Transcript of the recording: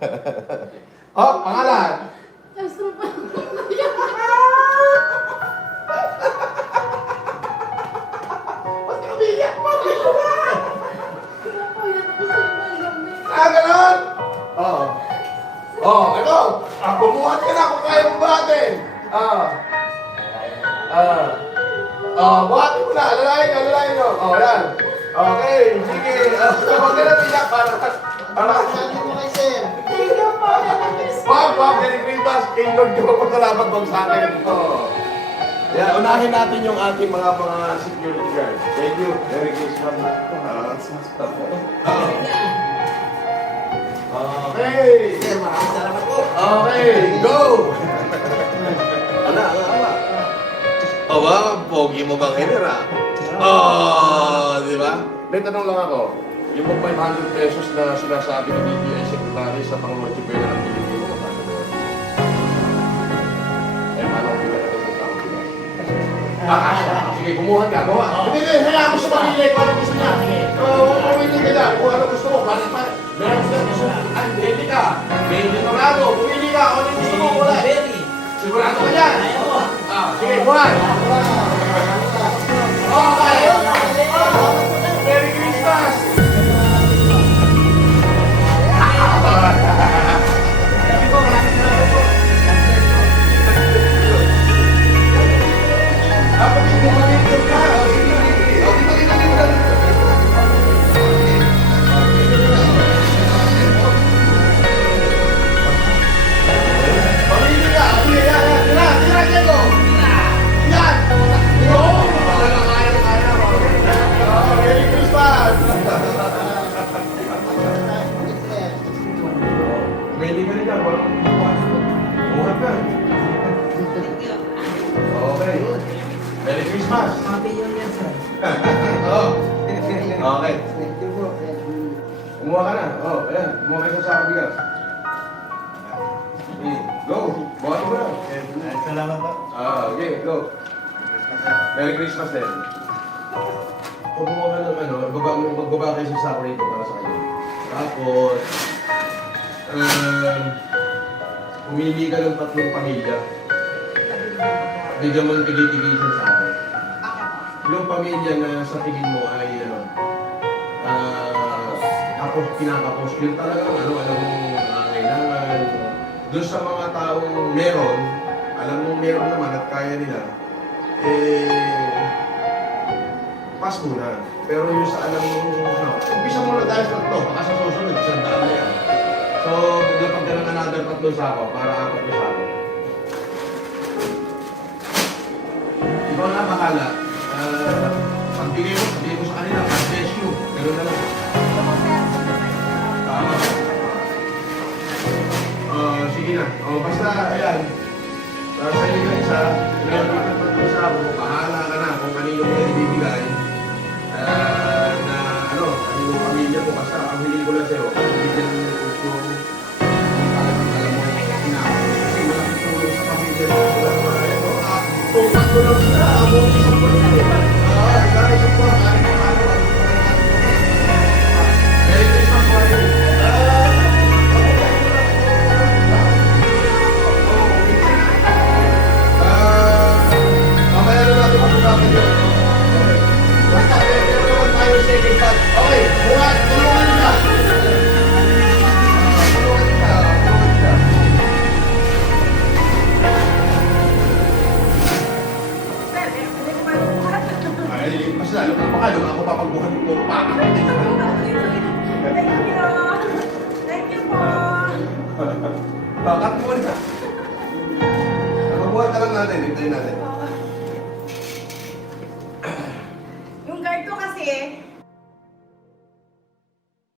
Oh, pangalan. Castro pa. Ba't kami iyak mo? Ako, yan ako sa mga Ganon? Oo. Oh, ito. Bumuhat ka na kung kaya mo buhatin. Buhatin mo na. Alalahin mo. Oh, yan. Okay, sige. Huwag ka na piyak para... Sabi mo kay sir. Thank you po. Wag, Merry Christmas. King Lord ka pa salamat mo sa akin. Yeah, unahin natin yung ating mga security guards. Thank you. Merry Christmas. Okay. Sir, maraming salamat po. Okay, go! Ana. Aba, pogi mo bang hinira? Di ba? May tanong lang ako. Yung 500 pesos na sinasabi ni DTI Secretary sa Pangulong Chibena ng Pilipino, paano ba yun? Paano kung pinagkata sa tao? Sige, kumuha ka. Hindi, hayaan mo siya mamili kung ano gusto niya. Pumili ka dyan. Kung ano gusto mo. Meron sila gusto. Pili ka. May Leonardo. Pumili ka. Kung ano gusto mo. Wala. Sigurado ka dyan. Sige, buwan. Okay. Merry Christmas. Dapat hindi mo dito ka. Pamili ka. Tira, Diego. Yan. Yo. Kaya mo. Merry Christmas. Pwede ka rin ka. Buhat ka. Okay. Merry Christmas. Happy New Year, sir. Okay. Thank you po. Kumuha ka na. Ayan. Kumuha kayo sa bigas. Go. Buhat mo na. Salamat po. Okay, go. Merry Christmas din. Kung kumuha ka ng magbaba kayo sa sako rito para sa kayo. Tapos, pumili ka ng 3 pamilya. Bigyan mo ng tigil-tigisan sa akin. Yung pamilya na sa tingin mo ay tapos kinakapos, yun talagang alam mong kailangan. Doon sa mga taong meron, alam mong meron naman at kaya nila, pass muna. Pero yung sa alam mong, umpisa muna dahil sa 3, baka sa susunod, 100 na yan. So, pag ka ng another 3 sako, para 4 na sako. Ikaw na bahala. Pagbigay mo, sabihin mo sa kanila, God bless you. Ganun na lang. Sige na. Basta, ayan. Sa iyo na isa, meron ka ng 3 sako, bahala ka na kung kanino mo yan ibibigay. Kanino pamilya ko, basta ang hiling ko lang sa'yo, bigyan mo yung gusto mo. Alam mo, kasi walang tulong sa pamilya mo. Kung matulong sila, ako isang po lang. Guys, ito po, kanin mo, Merry Christmas, Marie. Mamaya na natin mag-usapan yun. Basta, meron naman tayo second part. Okay, buhat, tulungan nyo. Mas lalo ka baka doon ako papagbuhan ng puro pangit. Thank you. Thank you po. Bakit mo na? Magbuhat ka lang natin, hintayin natin.